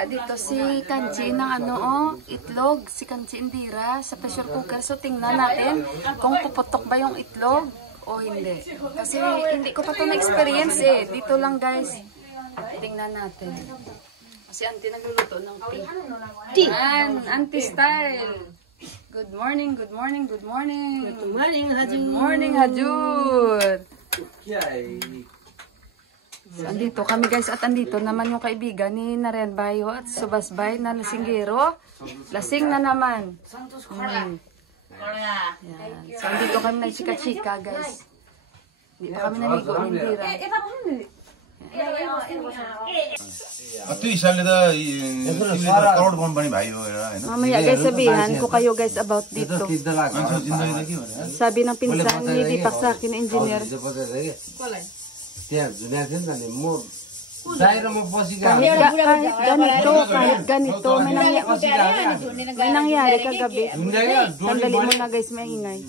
naghihiga dito si Kanchi ng itlog. Si Kanchi Indira sa pressure cooker. So tingnan natin kung puputok ba yung itlog o hindi. Kasi hindi ko pa ito na-experience eh. Dito lang guys. Tingnan natin. Si auntie nagluluto ng tea. Auntie style. Good morning, good morning, good morning. Good morning, Hajud. Good morning, Hajud. So, andito kami guys at andito naman yung kaibigan ni Naren Bayo at Subasbay na lasinggero. Lasing na naman. Yan. So, andito kami nagchika-chika guys. Hindi pa kami naligo ng Indira. Mamaya guys sabihan ko kayo guys about dito. Sabi ng pinsan ni Dipak sa akin na engineer. Kahit ganito, may nangyari kagabi. Sandali mo na guys, maingay.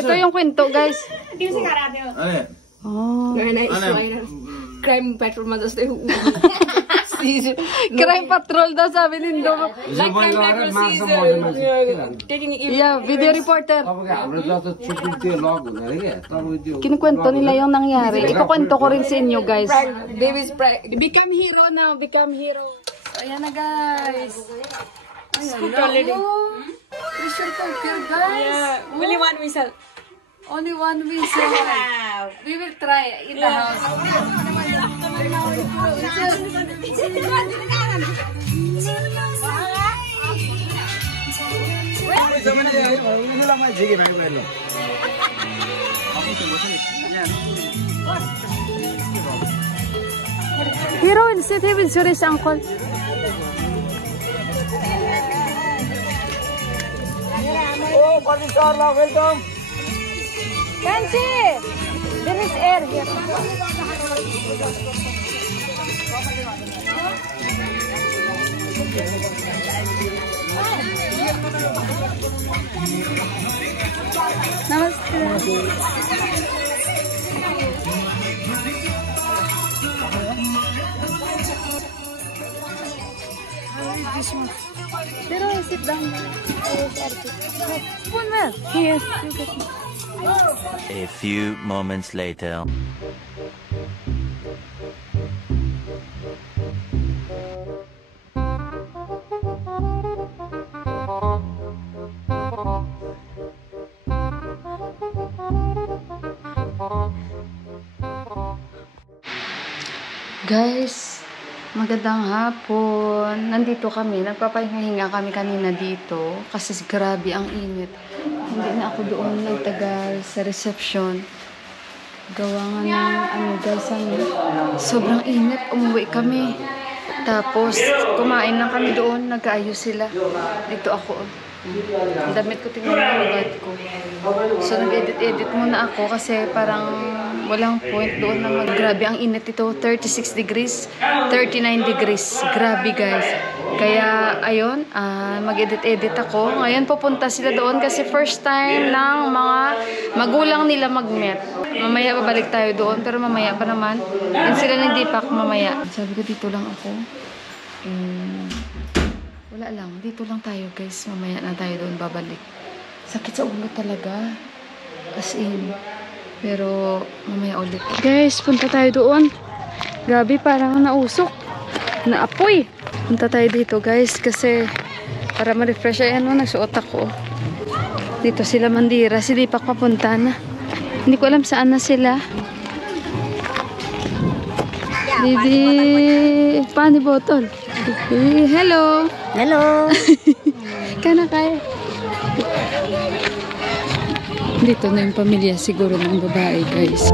Ito yung kwento guys. Oh. Crime patrol matas tayo. Crime patrol daw sabi nindo. Like crime patrol taking video reporter. Kinukwento nila yung nangyari. Ikukwento ko rin sa inyo guys. Baby's become hero now, become hero. So, ayan na guys. Scoop already. Pressure cooker guys. Yeah, only one whistle. Only one whistle. We will try in the house. Hero will sit here with Suresh uncle. Oh, Panisarla, welcome. Kanchi, there is air here. Namaste. Pero sit down. Spoon well. Yes. A few moments later. Guys, magandang hapon. Nandito kami, nagpapahinga kami kanina dito kasi grabe ang init. Hindi na ako doon nagtagal sa reception. Gawa nga ng guys, sobrang init. Umuwi kami. Tapos, kumain lang kami doon. Nag-aayos sila. Dito ako. Ang damit ko, tingnan mo yung bag ko. So, nag-edit muna ako kasi parang walang point doon na grabe ang init ito. 36 degrees, 39 degrees. Grabe guys. Kaya, ayun, mag-edit ako. Ngayon, pupunta sila doon kasi first time ng mga magulang nila mag-met. Mamaya babalik tayo doon, pero mamaya pa naman. Yan sila ng Dipak mamaya. Sabi ko, dito lang ako. Wala lang, dito lang tayo guys. Mamaya na tayo doon babalik. Sakit sa ulo talaga. As in. Pero, mamaya ulit. Guys, punta tayo doon. Grabe, parang nausok. Naapoy. Punta tayo dito guys kasi para ma-refresh. Ayan o, nagsuot ako. Dito sila Mandira. Si Dipak papunta na. Hindi ko alam saan na sila. Didi, pani botol. Hello. Hello. Kana kaya. Dito na yung pamilya siguro ng babae guys.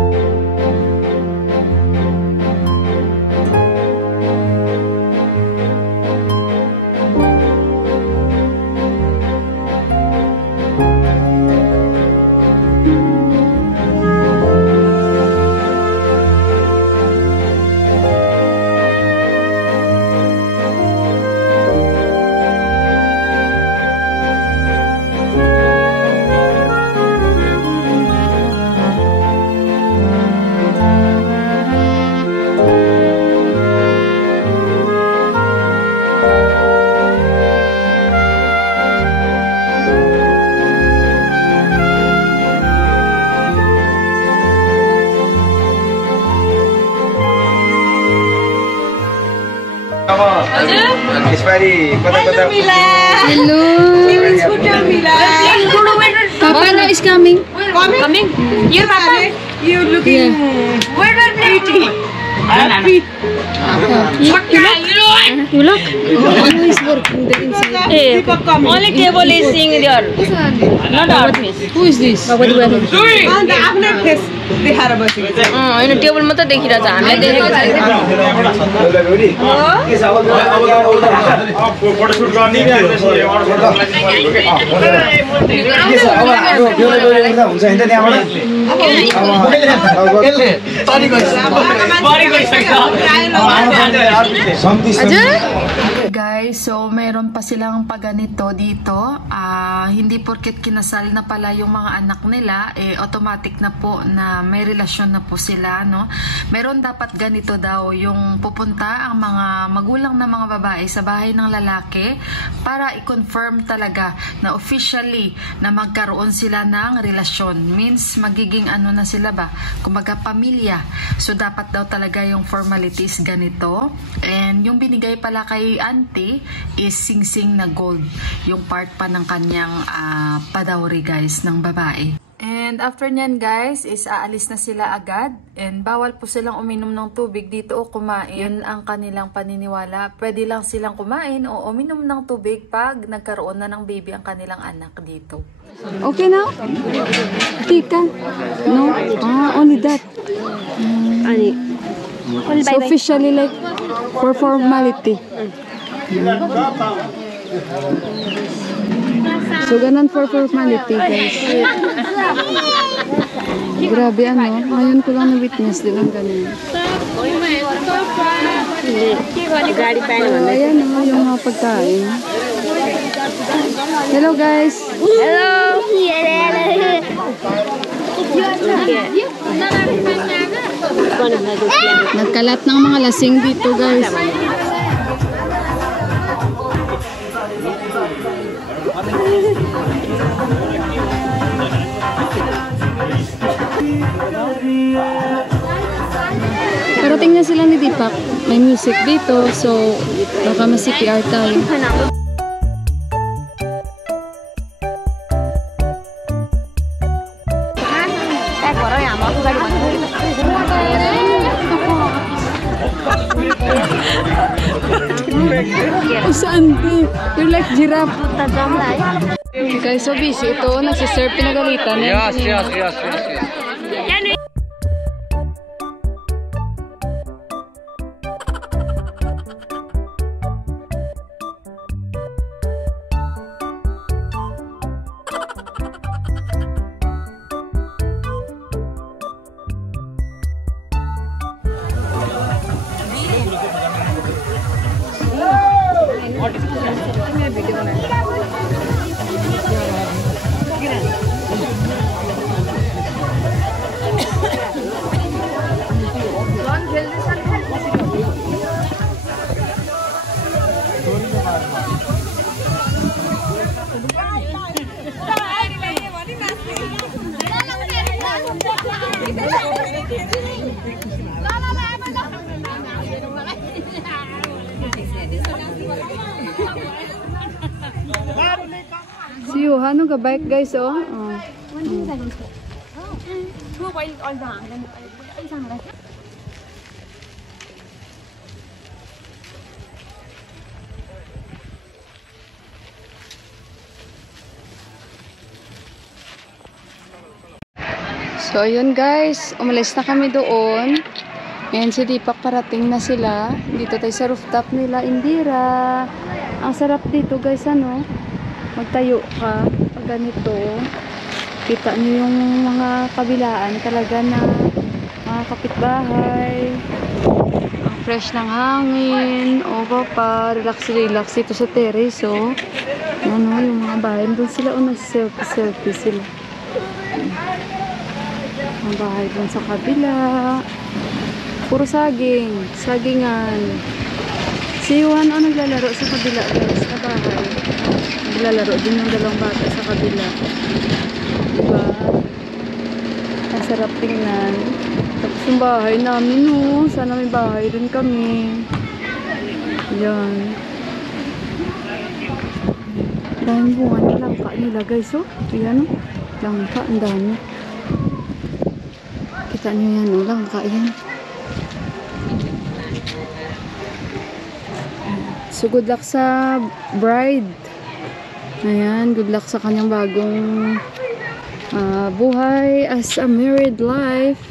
Hello. Papa now is coming. Coming? Your papa? You looking pretty. Happy. You look? Ano is working the inside? Eh, only table is seeing there. Not office. Who is this? And the after face, they had a bus. इन टेबल में तो देख ही रहा था हमने देखा Guys, so meron pa silang paganito dito. Hindi porket kinasal na pala yung mga anak nila, automatic na po na may relasyon na po sila, no? Meron dapat ganito daw, yung pupunta ang mga magulang na mga babae sa bahay ng lalaki para i-confirm talaga na officially na magkaroon sila ng relasyon. Means magiging ano na sila ba? Kumbaga pamilya. So dapat daw talaga yung formalities ganito. And yung binigay pala kay auntie is sing-sing na gold. Yung part pa ng kanyang padawri guys ng babae. And after nyan guys, is aalis na sila agad. And bawal po silang uminom ng tubig dito o kumain. Yun ang kanilang paniniwala. Pwede lang silang kumain o uminom ng tubig pag nagkaroon na ng baby ang kanilang anak dito. Okay now? Tika? No? Only that. So officially like for formality. So ganun for formality guys. Grabe ano, ngayon ko lang na-witness din ang ganun. So ayan o, yung mga pagkain. Hello guys! Hello. Nagkalat ng mga lasing dito guys. Parating na sila ni Deepak. May music dito, so baka ma-CPR tayo. Oh, saan di? You're like giraffe. Okay guys, so busy ito. Nagsiserve, pinagalitan. Yes. Si Yohan, ga bike guys, oh. So, ayun guys, umalis na kami doon. Ngayon si Deepak parating na sila. Dito tayo sa rooftop nila, Indira. Ang sarap dito guys, ano? Magtayo ka pag ganito. Kita nyo yung mga kabilaan talaga na mga kapitbahay. Ang fresh ng hangin. O pa, relax dito sa terrace, oh. Ano, yung mga bahay. Doon sila, nag-selfie sila. Ang bahay doon sa kabila. Puro sagingan. Si Juan naglalaro sa kabila guys, sa bahay. Naglalaro din yung dalawang bata sa kabila. Diba? Ang sarap tingnan. Tapos yung bahay namin, oh. Sana may bahay rin kami. Yan. Daming bunga ng langka nila guys. Oh, ayan oh. Langka, ang dami. Kita nyo yan oh, langka yan. So good luck sa bride. Ayan, good luck sa kanyang bagong buhay as a married life.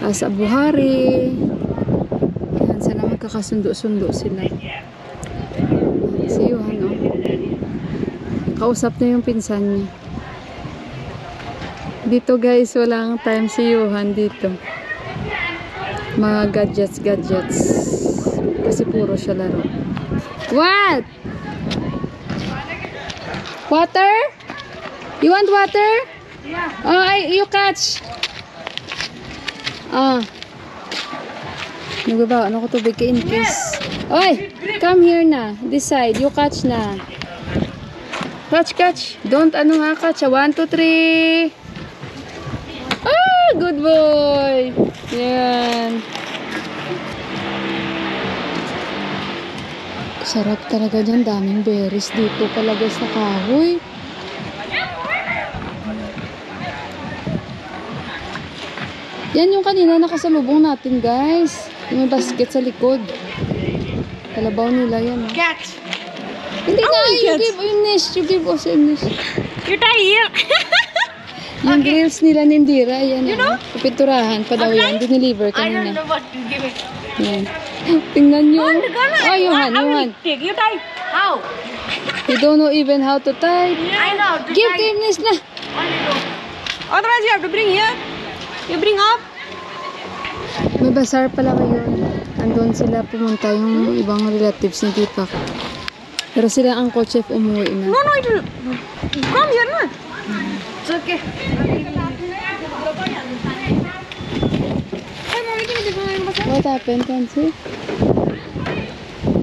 As a buhari. Ayan, sana magkakasundo-sundo sila. Si Johan oh. Kausap na yung pinsan niya. Dito guys, walang time si Johan dito. Mga gadgets. Kasi puro siya laro. What? Water? You want water? Yeah. Oh, you catch. Nagbabawa na ko tubig in case. Oy, come here na. This side, you catch na. Catch. Don't catch. 1, 2, 3. Ah, good boy. Yan. Sarap talaga dyan. Daming berries dito pala guys na kahoy. Yan yung kanina nakasalubong natin guys. Yung may basket sa likod. Kalabaw nila yan. Catch. Hindi na, you give Inish. You give us Inish. You tie here. Yung grills nila ni Indira, yan. You know? Kapiturahan pa daw yan. Dineliver kanina. what to give it. Yan. Tingnan nyo. Oh, Johan. Take. You tie. How? You don't know even how to type. I know. Give to Inish na. Otherwise, you have to bring here. You bring up. May bazaar pala ngayon. Andun sila pumunta yung ibang relatives ni Deepak. Pero sila ang chef umuwi na. No, it will come here, na. It's okay. What happened, Kanchi?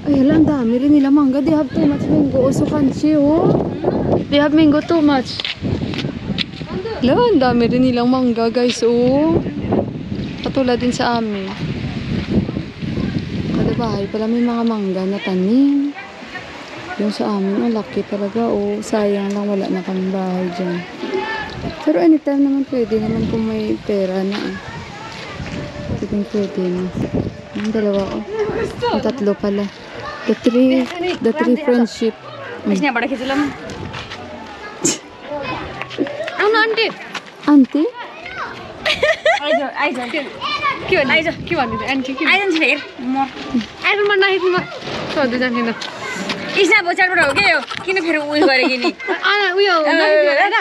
Ay, hala, ang dami rin nila mangga. They have too much mango. Also, Kanchi, oh. They have mango too much. Hala, ang dami rin nilang mangga, guys, oh. Katulad din sa amin. Kada bahay pala may mga mangga na tanim. Yung sa amin, ang laki talaga, oh. Sayang lang, wala na kaming bahay dyan. Pero anytime naman pwede naman kung may pera na, ah. Pwede na. Yung dalawa, oh. Yung tatlo pala. The three friendship. इसने बड़ा खिचला में ano auntie Auntie? Eyes के भन्नु त आन्टी के आइज हेर म आइज म नाहित म सोध्दै जान्दिन इसना बोचाडबाट हो के यो किन फेरि उयो गरे कि नि उयो हैन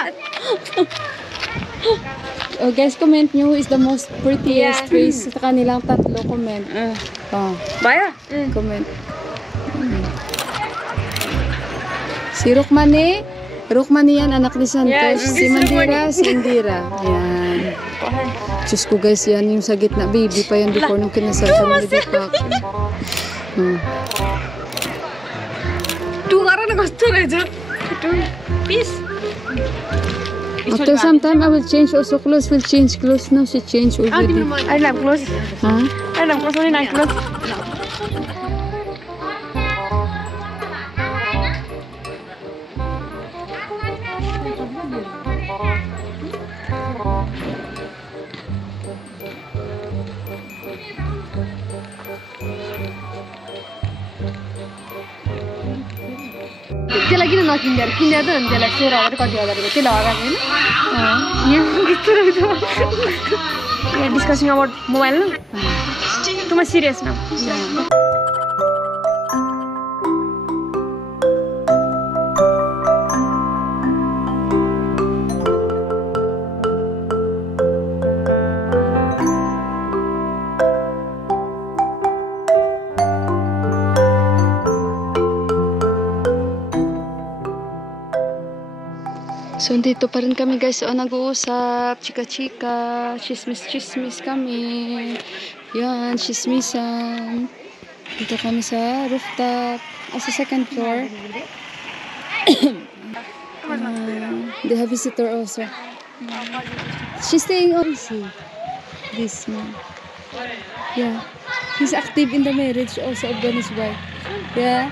Oh, guys, comment nyo is the most prettiest face sa kanilang tatlo. Comment. Oh, भयो comment. Si Rukmani yan, anak ni Santos. Yes, Si Mandira, si Indira. Yan. Diyos ko guys, yan yung sa gitna. Baby pa yan before nung kinasal kami ni Deepak. टु गर न कस्तो रहेछ पिस After some time, I will change also clothes. Will change clothes now. She changed already. I love clothes. Huh? I love clothes only nice clothes. त्यसलाई किन नकिन्दै किनेर त त्यसलाई 16,000 कति हजारको त्यसलाई लगाएको होइन यहाँ कस्तो रहेछ यहाँ डिस्कसिङ अबाउट मोबाइल न टु मच सिरियस न So, dito pa rin kami guys. O, nag-uusap. Chika-chika. Chismis-chismis kami. Yan, chismisan. Dito kami sa rooftop. Sa second floor. They have visitor also. She's staying on. See, this man. Yeah. He's active in the marriage also of Donnie's wife. Yeah.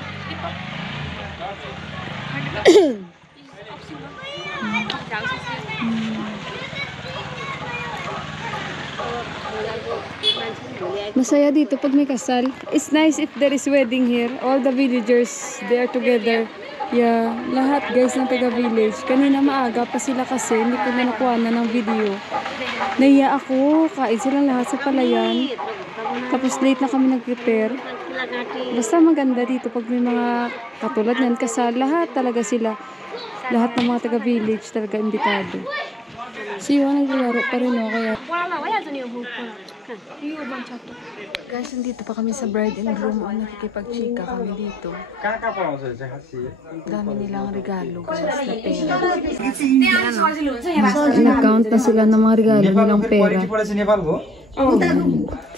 Masaya dito pag may kasal. It's nice if there is wedding here. All the villagers, they are together. Yeah, lahat guys ng taga-village. Kanina maaga pa sila kasi hindi ko na nakuha na ng video. Naiya ako, kain silang lahat sa palayan. Tapos late na kami nag-prepare. Basta maganda dito pag may mga katulad yan. Kasal, lahat talaga sila. Lahat ng mga taga-village talaga imbitado. Si Yuan naglalaro pa rin o kaya... Guys, nandito pa kami sa bride and groom o nakikipag-chika kami dito. Dami nilang regalo guys na pera. Nag-count na sila ng mga regalo nilang pera.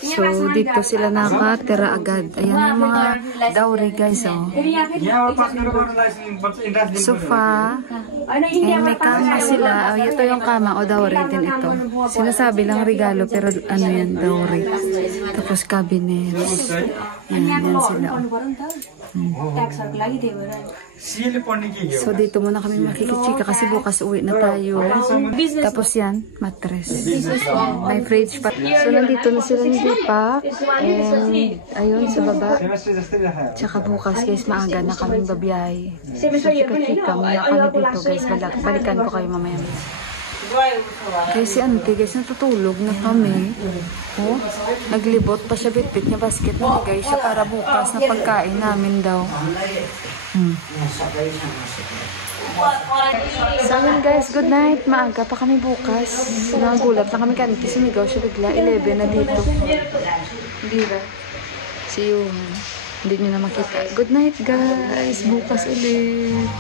So, dito sila nakatira agad. Ayan yung mga dowry guys. Oh. Sofa. And may kama sila. Oh, ito yung kama o dowry din ito. Sinasabi lang regalo pero ano yan, dowry. Tapos cabinets. Yan sila. So dito muna kami makikichika kasi bukas uwi na tayo. Tapos yan, mattress. May fridge pa. So nandito na sila ni Deepak. And ayun sa baba. Tsaka bukas guys, maaga na kaming babiyahe. So chika-chika muna kami dito guys. Balikan ko kayo mamaya. Guys, si auntie guys, natutulog na kami. Oh, naglibot pa siya, bitbit niya basket. Nagigay siya para bukas na pagkain namin daw. So yun guys, good night. Maaga pa kami bukas. Nagulat na kami kanina. Sumigaw siya bigla. 11 na dito. Hindi ba? See you. Hindi nyo na makita. Good night guys. Bukas ulit.